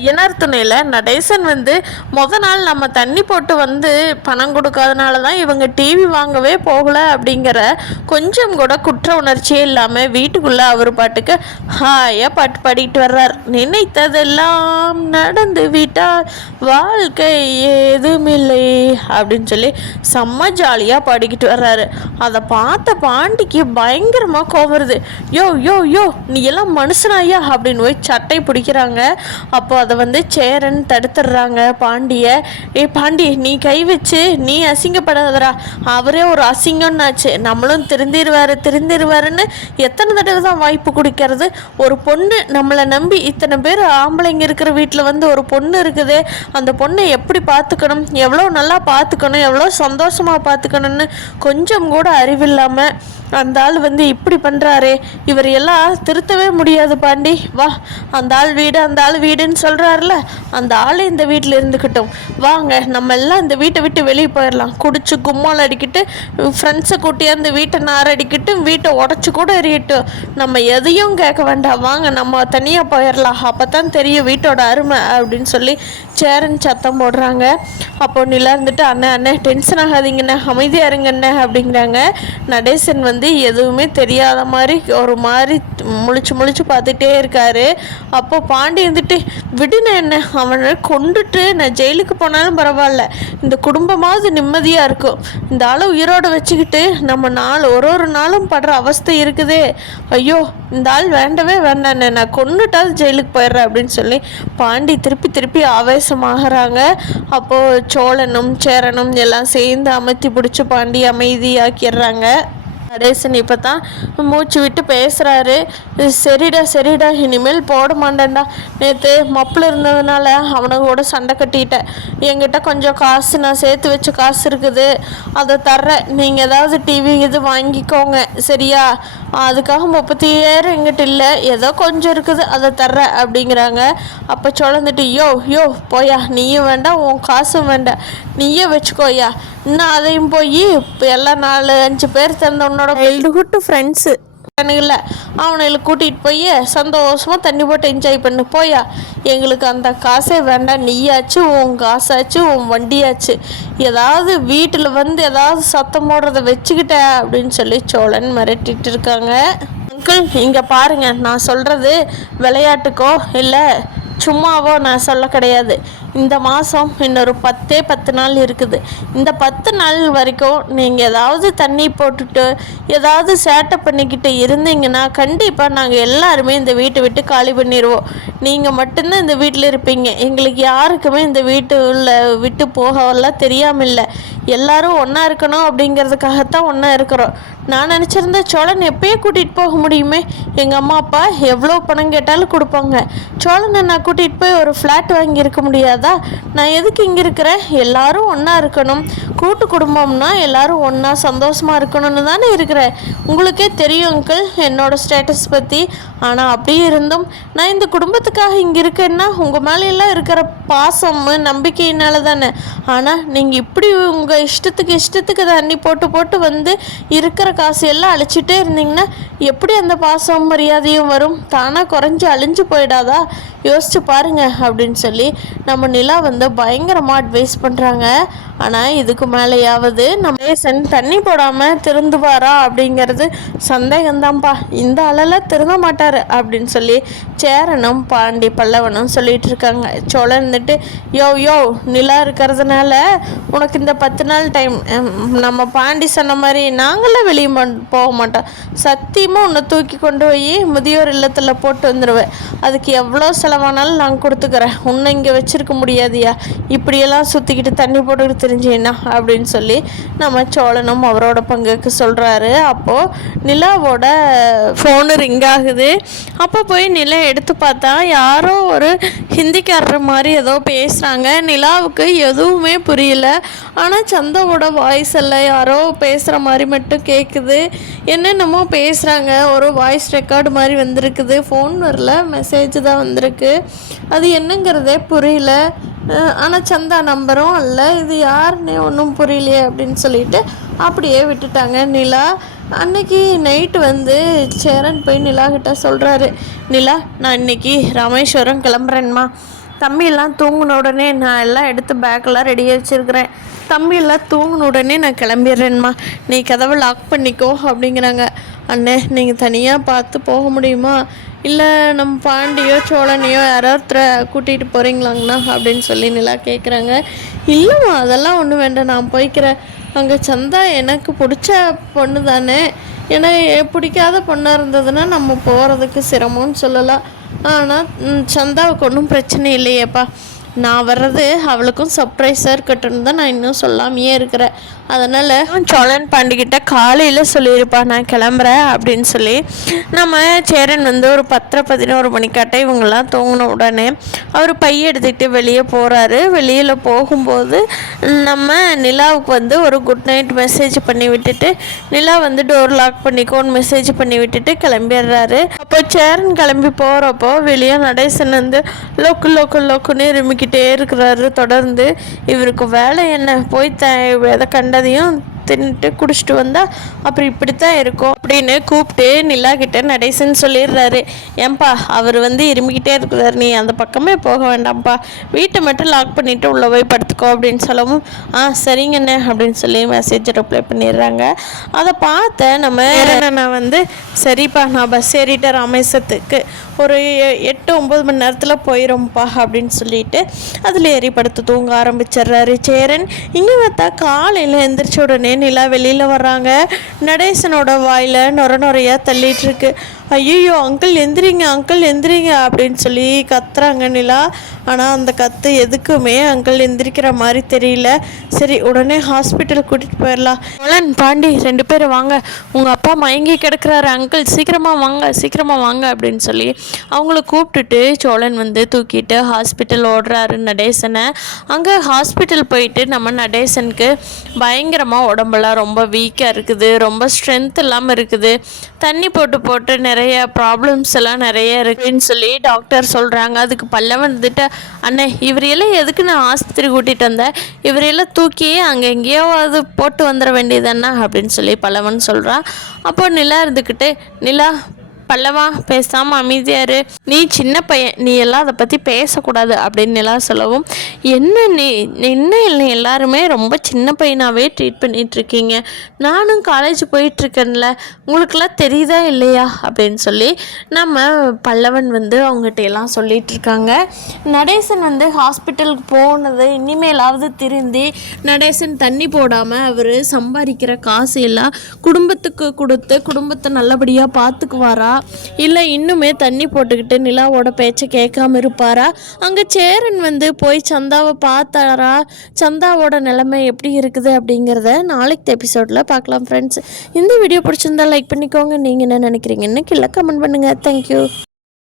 ஐயனார் துணையில் நடேசன் வந்து நாள் நம்ம தண்ணி போட்டு வந்து பணம் கொடுக்காதனால தான் இவங்க டிவி வாங்கவே போகலை அப்படிங்கிற கொஞ்சம் கூட குற்ற உணர்ச்சியே இல்லாமல் வீட்டுக்குள்ளே அவர் பாட்டுக்கு ஹாயாக பாட்டு பாடிட்டு வர்றார். நினைத்ததெல்லாம் நடந்து விட்டால் வாழ்க்கை ஏதுமில்லை அப்படின்னு சொல்லி செம்ம ஜாலியாக பாடிக்கிட்டு வர்றாரு. அதை பார்த்த பாண்டிக்கு பயங்கரமாக கோவம் வருது. யோ யோ யோ நீ எல்லாம் மனுஷனாயா அப்படின்னு போய் சட்டை பிடிக்கிறாங்க. அப்போ அதை வந்து சேரன் தடுத்துடுறாங்க பாண்டியை. பாண்டி நீ கை வச்சு நீ அசிங்கப்படாதரா, அவரே ஒரு அசிங்கம்னாச்சு, நம்மளும் திருந்திருவாருன்னு எத்தனை தடவை தான் வாய்ப்பு கொடுக்கறது. ஒரு பொண்ணு நம்மளை நம்பி இத்தனை பேர் ஆம்பளைங்க இருக்கிற வீட்டில் வந்து ஒரு பொண்ணு இருக்குது, அந்த பொண்ணை எப்படி பார்த்துக்கணும், எவ்வளோ நல்லா பார்த்துக்கணும், எவ்வளோ சந்தோஷமாக பார்த்துக்கணும்னு கொஞ்சம் கூட அறிவில்லாமல் அந்த ஆள் வந்து இப்படி பண்ணுறாரே, இவர் எல்லாம் திருத்தவே முடியாது பாண்டி. வா, அந்த ஆள் வீடுன்னு சொல்கிறாருல, அந்த ஆள் இந்த வீட்டில் இருந்துக்கிட்டோம், வாங்க நம்ம எல்லாம் இந்த வீட்டை விட்டு வெளியே போயிடலாம். குடிச்சு கும்மால் அடிக்கிட்டு ஃப்ரெண்ட்ஸை கூட்டியா அந்த வீட்டை நாரடிக்கிட்டு வீட்டை உடச்சி கூட எறியட்டும், நம்ம எதையும் கேட்க வேண்டாம், வாங்க நம்ம தனியாக போயிடலாம், அப்போ தான் தெரியும் வீட்டோட அருமை அப்படின்னு சொல்லி சேரன் சத்தம் போடுறாங்க. அப்போ நிலா இருந்துட்டு அண்ணே டென்ஷன் ஆகாதீங்கண்ணே, அமைதியாக இருங்கண்ணே அப்படிங்கிறாங்க. நடேசன் வந்து எதுவுமே தெரியாத மாதிரி ஒரு மாதிரி முழிச்சு பார்த்துட்டே இருக்காரு. அப்போ பாண்டி வந்துட்டு விடுன என்ன, அவனை கொண்டுட்டு நான் ஜெயிலுக்கு போனாலும் பரவாயில்ல, இந்த குடும்பமாவது நிம்மதியாக இருக்கும், இந்த ஆளை உயிரோடு வச்சுக்கிட்டு நம்ம ஒரு நாளும் படுற அவஸ்தை இருக்குதே, ஐயோ இந்த ஆள் வேண்டவே வேண்டாண்ணே, நான் கொண்டுட்டாவது ஜெயிலுக்கு போயிடுறேன் அப்படின்னு சொல்லி பாண்டி திருப்பி ஆவேசமாகறாங்க. அப்போது சோழனும் சேரனும் எல்லாம் சேர்ந்து அமர்த்தி பிடிச்சி பாண்டி அமைதியாக்கிடுறாங்க. நடேசன் இப்போ தான் மூச்சு விட்டு பேசுகிறாரு. சரிடா இனிமேல் போட மாட்டேன்டா, நேற்று மப்பில் இருந்ததுனால அவனுக்கு கூட சண்டை கட்டிட்டேன், என்கிட்ட கொஞ்சம் காசு நான் சேர்த்து வச்ச காசு இருக்குது, அதை தர்றேன், நீங்கள் ஏதாவது டிவி இது வாங்கிக்கோங்க சரியா, அதுக்காக 30,000 எங்கிட்ட இல்லை, ஏதோ கொஞ்சம் இருக்குது அதை தர்றேன் அப்படிங்கிறாங்க. அப்போ சொல்லிட்டு யோ போயா, நீயும் வேண்டாம் உன் காசும் வேண்டாம், நீயே வச்சுக்கோயா, இன்னும் அதையும் போய் இப்போ எல்லாம் 4-5 பேர் சேர்ந்த உன்னோட சைல்டுஹுட் ஃப்ரெண்ட்ஸு இல்லை அவனை கூட்டிகிட்டு போய் சந்தோஷமாக தண்ணி போட்டு என்ஜாய் பண்ணு போயா, எங்களுக்கு அந்த காசே வேண்டாம், நீயாச்சு உன் காசாச்சு உன் வண்டியாச்சு, ஏதாவது வீட்டில் வந்து ஏதாவது சத்தம் போடுறத வச்சுக்கிட்ட அப்படின்னு சொல்லி சோழன் மிரட்டிட்டு இருக்காங்க. அங்கிள் இங்கே பாருங்கள், நான் சொல்கிறது விளையாட்டுக்கோ இல்லை சும்மாவோ நான் சொல்ல கிடையாது, இந்த மாதம் இன்னொரு 10 நாள் இருக்குது, இந்த 10 நாள் வரைக்கும் நீங்கள் ஏதாவது தண்ணி போட்டுட்டு ஏதாவது சேட்டை பண்ணிக்கிட்டு இருந்தீங்கன்னா கண்டிப்பாக நாங்கள் எல்லாருமே இந்த வீட்டை விட்டு காலி பண்ணிடுவோம், நீங்கள் மட்டும்தான் இந்த வீட்டில் இருப்பீங்க, எங்களுக்கு யாருக்குமே இந்த வீட்டுல விட்டு போகவெல்லாம் தெரியாமல் இல்லை, எல்லாரும் ஒன்றா இருக்கணும் அப்படிங்கிறதுக்காகத்தான் ஒன்றா இருக்கிறோம். நான் நினச்சிருந்த சோழன் எப்பயே கூட்டிகிட்டு போக முடியுமே, எங்கள் அம்மா அப்பா எவ்வளோ பணம் கேட்டாலும் கொடுப்பாங்க, சோழனை நான் கூட்டிகிட்டு போய் ஒரு ஃப்ளாட் வாங்கி இருக்க முடியாதா, நான் எதுக்கு இங்கே இருக்கிறேன், எல்லாரும் ஒன்றா இருக்கணும், கூட்டு குடும்பம்னா எல்லாரும் ஒன்றா சந்தோஷமாக இருக்கணும்னு தானே இருக்கிறேன், உங்களுக்கே தெரியும் அங்கிள் என்னோடய ஸ்டேட்டஸ் பற்றி, ஆனால் அப்படியே இருந்தும் நான் இந்த குடும்பத்துக்காக இங்கே இருக்கேன்னா உங்கள் மேலையெல்லாம் இருக்கிற பாசம் நம்பிக்கையினால தானே, ஆனால் நீங்கள் இப்படி உங்கள் இஷ்டத்துக்கு தண்ணி போட்டு வந்து இருக்கிற காசு எல்லாம் அழிச்சிட்டே இருந்தீங்கன்னா எப்படி அந்த பாசம் மரியாதையும் வரும், தானாக குறைஞ்சி அழிஞ்சு போயிடாதா, யோசிச்சு பாருங்க அப்படின்னு சொல்லி நம்ம நிலா வந்து பயங்கரமாக அட்வைஸ் பண்ணுறாங்க. ஆனால் இதுக்கு மேலேயாவது நம்ம நடேசன் தண்ணி போடாமல் திருந்துவாரா அப்படிங்கிறது சந்தேகம்தான்ப்பா, இந்த அளவில் திருந்த மாட்டார் அப்படின்னு சொல்லி சேரனும் பாண்டி பல்லவனும் சொல்லிட்டு இருக்காங்க. சோழன் வந்துட்டு யோ நிலா இருக்கிறதுனால உனக்கு இந்த 10 நாள் டைம், நம்ம பாண்டி சொன்ன மாதிரி நாங்களாம் வெளியே போக மாட்டோம், சத்தியமாக உன்னை தூக்கி கொண்டு போய் முதியோர் இல்லத்தில் போட்டு வந்துடுவேன், அதுக்கு எவ்வளோ செலவானாலும் நான் கொடுத்துக்கிறேன், உன்னை இங்கே வச்சுருக்க முடியாதியா, இப்படியெல்லாம் சுற்றிக்கிட்டு தண்ணி போட்டுக்கிட்டு தெரிஞ்சேன்னா அப்படின்னு சொல்லி நம்ம சோழனும் அவரோட பங்குக்கு சொல்கிறாரு. அப்போது நிலாவோட ஃபோனு ரிங் ஆகுது. அப்போ போய் நிலா எடுத்து பார்த்தா யாரோ ஒரு ஹிந்திக்காரர் மாதிரி ஏதோ பேசுகிறாங்க. நிலாவுக்கு எதுவுமே புரியல, ஆனால் சந்தாவோட வாய்ஸ் எல்லாம் யாரோ பேசுகிற மாதிரி மட்டும் கேட்குது. என்னென்னமோ பேசுகிறாங்க, ஒரு வாய்ஸ் ரெக்கார்டு மாதிரி வந்திருக்குது, ஃபோன் வரல, மெசேஜ் தான் வந்திருக்கு, அது என்னங்கிறதே புரியல. ஆனால் சந்தா நம்பரும் அல்ல, இது யாருன்னே ஒன்றும் புரியலையே அப்படின்னு சொல்லிட்டு அப்படியே விட்டுட்டாங்க. நிலா அன்னைக்கு நைட்டு வந்து சேரன் போய் நிலா கிட்ட சொல்கிறாரு, நிலா நான் இன்னைக்கு ராமேஸ்வரம் கிளம்புறேன்மா, தம்பியெல்லாம் தூங்கின உடனே நான் எல்லாம் எடுத்து பேக்கெல்லாம் ரெடியாக வச்சுருக்கிறேன். தம்பியெல்லாம் தூங்கின உடனே நான் கிளம்பிடுறேன்மா, நீ கதவை லாக் பண்ணிக்கோ அப்படிங்கிறாங்க. அண்ணே நீங்கள் தனியாக பார்த்து போக முடியுமா, இல்லை நம்ம பாண்டியோ சோழனையோ யாராவது கூட்டிகிட்டு போகிறீங்களாங்கண்ணா அப்படின்னு சொல்லி நிலா கேட்குறாங்க. இல்லைம்மா அதெல்லாம் ஒன்றும் வேண்டாம், நான் போய்க்கிறேன். அங்கே சந்தா எனக்கு பிடிச்ச பொண்ணு தானே, ஏன்னா பிடிக்காத பொண்ணாக இருந்ததுன்னா நம்ம போகிறதுக்கு சிரமம்னு சொல்லலாம். ஆனால் சந்தாவுக்கு ஒன்றும் பிரச்சனை இல்லையேப்பா, நான் வர்றது அவளுக்கும் சர்ப்ரைஸாக இருக்கட்டும்னு தான் நான் இன்னும் சொல்லாமையே இருக்கிறேன். அதனால் சோழன் பாண்டிக்கிட்ட காலையில் சொல்லியிருப்பா நான் கிளம்புறேன் அப்படின்னு சொல்லி. நம்ம சேரன் வந்து ஒரு 10-11 மணிக்காட்ட இவங்கெல்லாம் தூங்கின உடனே அவர் பைய எடுத்துக்கிட்டு வெளியே போகிறாரு. வெளியில் போகும்போது நம்ம நிலாவுக்கு வந்து ஒரு குட் நைட் மெசேஜ் பண்ணி விட்டுட்டு, நிலா வந்து டோர் லாக் பண்ணிக்கோன்னு மெசேஜ் பண்ணி விட்டுட்டு கிளம்பிடுறாரு. அப்போ சேரன் கிளம்பி போகிறப்போ வெளியே நடேசன் வந்து லொக்குன்னு இருமிக்கிட்டே இருக்கிறாரு தொடர்ந்து. இவருக்கு வேலை என்ன, போய் எதை கண்டதையும் தின்னுட்டு குடிச்சிட்டு வந்தால் அப்புறம் இப்படித்தான் இருக்கும் அப்படின்னு கூப்பிட்டு நிலா கிட்ட நடேசன் சொல்லிடுறாரு. ஏன்பா அவர் வந்து இருமிக்கிட்டே இருக்கிறார், நீ அந்த பக்கமே போக வேண்டாம்ப்பா, வீட்டை மட்டும் லாக் பண்ணிவிட்டு உள்ளே போய் படுத்துக்கோ அப்படின்னு சொல்லவும் சரிங்கண்ணே அப்படின்னு சொல்லி மெசேஜ் ரிப்ளை பண்ணிடுறாங்க. அதை பார்த்த நம்ம நான் வந்து சரிப்பா நான் பஸ் ஏறிட்டேன் ராமேஸ்வரத்துக்கு, ஒரு 8-9 மணி நேரத்தில் போயிடும்ப்பா அப்படின்னு சொல்லிட்டு அதில் ஏறி படுத்து தூங்க ஆரம்பிச்சிடுறாரு சேரன். இங்கே பார்த்தா காலையில் எந்திரிச்ச உடனே நிலா வெளியில் வர்றாங்க. நடேசனோட வாயில் நுரையாக தள்ளிட்டுருக்கு. ஐயோ அங்கிள் எந்திரிங்க அங்கிள் எந்திரிங்க அப்படின்னு சொல்லி கத்துறாங்க நிலா. ஆனால் அந்த கத்து எதுக்குமே அங்கிள் எந்திரிக்கிற மாதிரி தெரியல. சரி உடனே ஹாஸ்பிட்டல் கூட்டிகிட்டு போயிடலாம். சோழன் பாண்டி 2 பேர் வாங்க, உங்கள் அப்பா மயங்கி கிடக்கிறாரு அங்கிள், சீக்கிரமாக வாங்க அப்படின்னு சொல்லி அவங்கள கூப்பிட்டுட்டு சோழன் வந்து தூக்கிட்டு ஹாஸ்பிட்டல் ஓடுறாரு நடேசனை. அங்கே ஹாஸ்பிட்டல் போயிட்டு நம்ம நடேசனுக்கு பயங்கரமாக உடம்பெல்லாம் ரொம்ப வீக்காக இருக்குது, ரொம்ப ஸ்ட்ரென்த் இல்லாமல் இருக்குது, தண்ணி போட்டு நிறைய ப்ராப்ளம்ஸ் எல்லாம் நிறைய இருக்குன்னு சொல்லி டாக்டர் சொல்கிறாங்க. அதுக்கு பல்லவன் வந்துட்டு, அண்ணே இவரையெல்லாம் எதுக்கு நான் ஆஸ்பத்திரி கூட்டிகிட்டு வந்தேன், இவரையெல்லாம் தூக்கி அங்கே எங்கேயோ அது போட்டு வந்துட வேண்டியதுன்னா அப்படின்னு சொல்லி பல்லவன் சொல்கிறான். அப்போ நிலா இருந்துக்கிட்டு, நிலா பல்லவா பேசாமல் அமைதியாரு, நீ சின்ன பையன், நீ எல்லாம் அதை பற்றி பேசக்கூடாது அப்படின்னு நிலா சொல்லவும், என்ன இல்லை எல்லாருமே ரொம்ப சின்ன பையனாகவே ட்ரீட் பண்ணிகிட்ருக்கீங்க, நானும் காலேஜ் போயிட்டுருக்கேன்ல, உங்களுக்கெல்லாம் தெரியுதா இல்லையா அப்படின்னு சொல்லி நம்ம பல்லவன் வந்து அவங்ககிட்ட எல்லாம் சொல்லிகிட்டு இருக்காங்க. நடேசன் வந்து ஹாஸ்பிட்டலுக்கு போனது இனிமேலாவது திருந்தி நடேசன் தண்ணி போடாமல் அவர் சம்பாதிக்கிற காசு எல்லாம் குடும்பத்துக்கு கொடுத்து குடும்பத்தை நல்லபடியாக பார்த்துக்குவாரா, இல்லை இன்னுமே தண்ணி போட்டுக்கிட்டு நிலாவோட பேச்சை கேட்காம இருப்பாரா, அங்கே சேரன் வந்து போய் சந்தாவை பார்த்தாரா, சந்தாவோட நிலைமை எப்படி இருக்குது அப்படிங்கிறத நாளைக்கு எபிசோடில் பார்க்கலாம் ஃப்ரெண்ட்ஸ். இந்த வீடியோ பிடிச்சிருந்தா லைக் பண்ணிக்கோங்க. நீங்கள் என்ன நினைக்கிறீங்கன்னு கீழே கமெண்ட் பண்ணுங்கள். தேங்க்யூ.